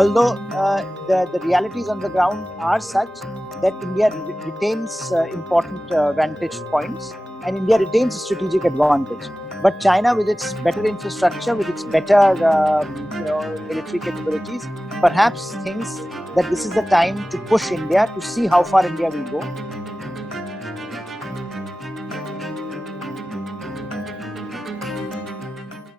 although the realities on the ground are such that India retains important vantage points, and India retains a strategic advantage. But China, with its better infrastructure, with its better military capabilities, perhaps thinks that this is the time to push India, to see how far India will go.